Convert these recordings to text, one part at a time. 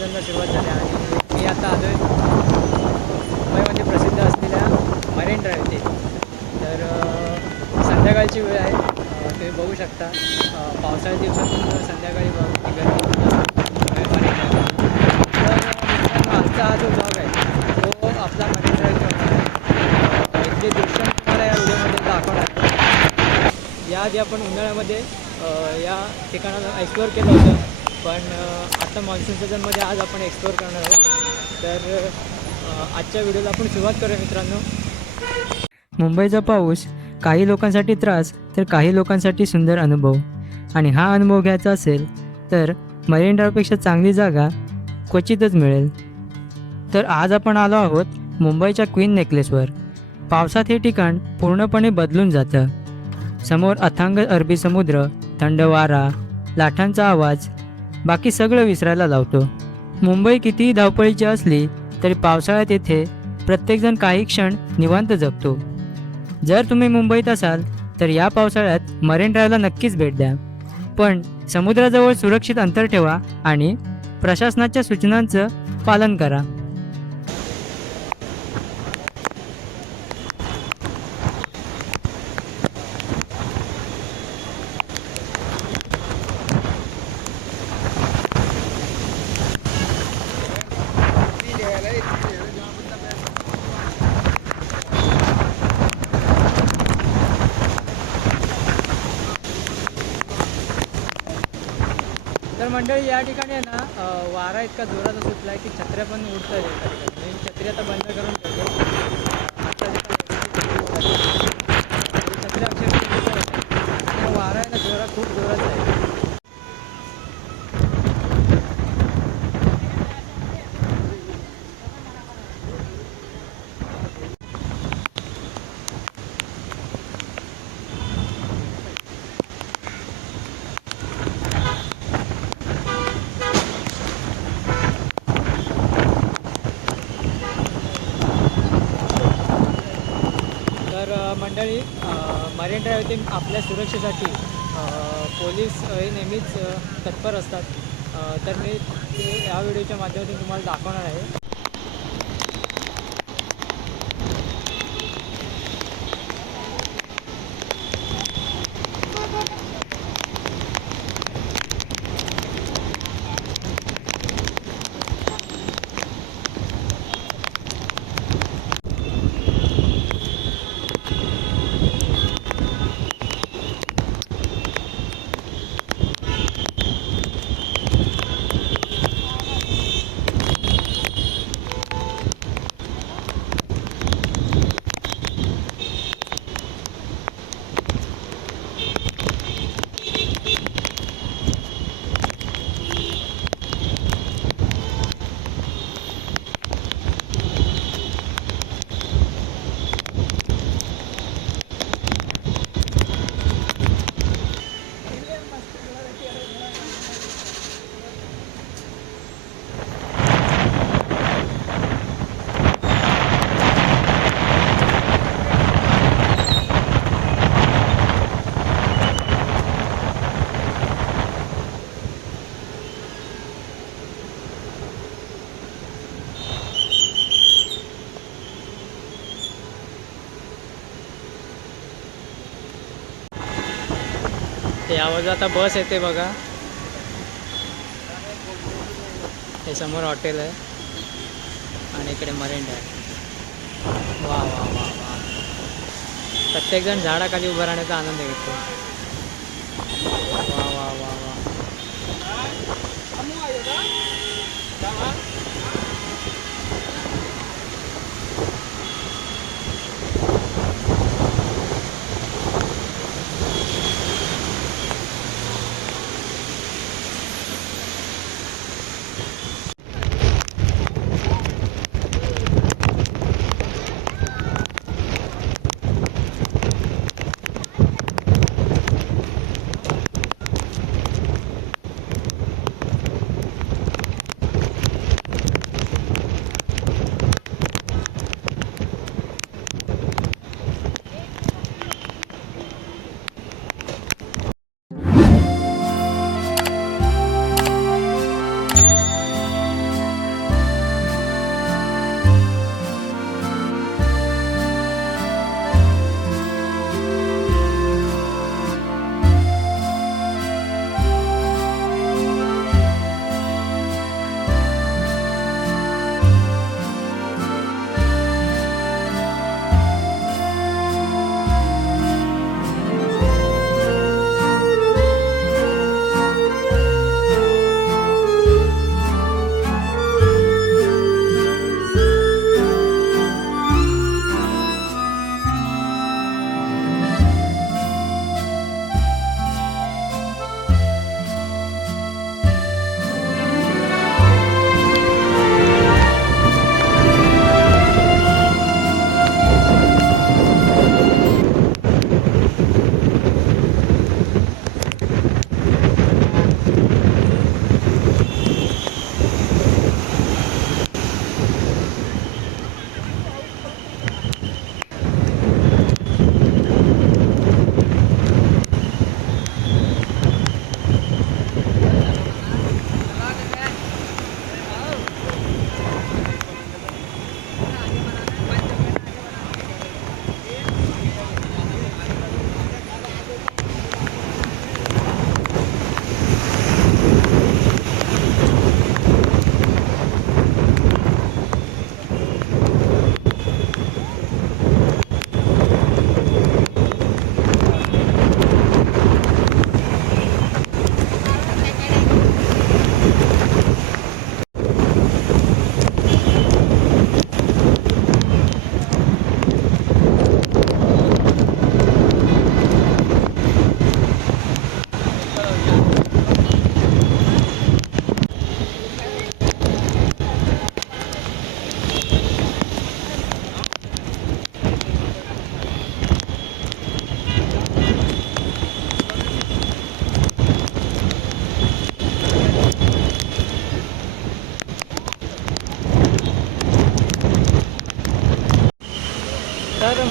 सीझनला सुरुवात झाली आणि मी आता आलो आहे मुंबईमध्ये प्रसिद्ध असलेल्या मरीन ड्राईव्ह ते. तर संध्याकाळची वेळ आहे, तुम्ही बघू शकता. पावसाळ्या दिवसातून संध्याकाळी बघ मरीन ड्राईव्ह. तर मित्रांनो, आजचा हा जो ब्लॉग आहे तो आपला मरीन ड्राईव्हचा होणार आहे. इथले दृश्य मी तुम्हाला या व्हिडिओमध्ये दाखवणार आहे. याआधी आपण उन्हाळ्यामध्ये या ठिकाणाला एक्सप्लोअर केलं होतं, पण आता मान्सून सीझनमध्ये आज आपण एक्सप्लोअर करणार आहोत. तर आजच्या व्हिडिओला आपण सुरुवात करूया मित्रांनो. मुंबईचा पाऊस काही लोकांसाठी त्रास तर काही लोकांसाठी सुंदर अनुभव, आणि हा अनुभव घ्यायचा असेल तर मरीन ड्राईव्हपेक्षा चांगली जागा क्वचितच मिळेल. तर आज आपण आलो आहोत मुंबईच्या क्वीन नेकलेसवर. पावसात हे ठिकाण पूर्णपणे बदलून जातं. समोर अथांग अरबी समुद्र, थंड वारा, लाटांचा आवाज बाकी सगळं विसरायला लावतो. मुंबई कितीही धावपळीची असली तरी पावसाळ्यात येथे प्रत्येकजण काही क्षण निवांत जगतो. जर तुम्ही मुंबईत असाल तर या पावसाळ्यात मरीन ड्राईव्हला नक्कीच भेट द्या. पण समुद्राजवळ सुरक्षित अंतर ठेवा आणि प्रशासनाच्या सूचनांचं पालन करा. तर मंडळी, या ठिकाणी आहे ना वारा इतका जोराचा सुटला आहे की छत्र्या पण उडत आहेत एका ठिकाणी. मी छत्री आता बंद करून ठेवतो. आता छत्र्या अक्षरशः वारा आहे ना जोरात, खूप जोरात आहे. तर मंडळी, मरीन ड्राईव्ह येथे आपल्या सुरक्षेसाठी पोलीस हे नेहमीच तत्पर असतात. तर मी ते या व्हिडिओच्या माध्यमातून तुम्हाला दाखवणार आहे. ते आवाज आता बस येते बघा. हे समोर हॉटेल आहे आणि इकडे मरीन ड्राईव्ह. वा वा वा वा. प्रत्येकजण झाडाखाली उभं राहण्याचा आनंद घेतो. वा वा वा वा.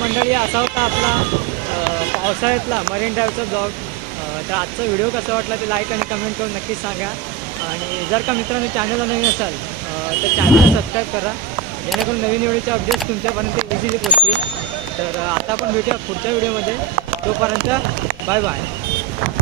मंडळी असा होता आपला पावसाळ्यातला मरीन ड्राईव्हचा ब्लॉग. तर आजचा व्हिडिओ कसा वाटला ते लाईक आणि कमेंट करून नक्कीच सांगा. आणि जर का मित्रांनो चॅनलला नवीन असाल तर चॅनलला सबस्क्राईब करा, जेणेकरून नवीन व्हिडिओचे अपडेट्स तुमच्यापर्यंत इझिली पोहोचतील. तर आता आपण भेटूया पुढच्या व्हिडिओमध्ये. तोपर्यंत बाय बाय.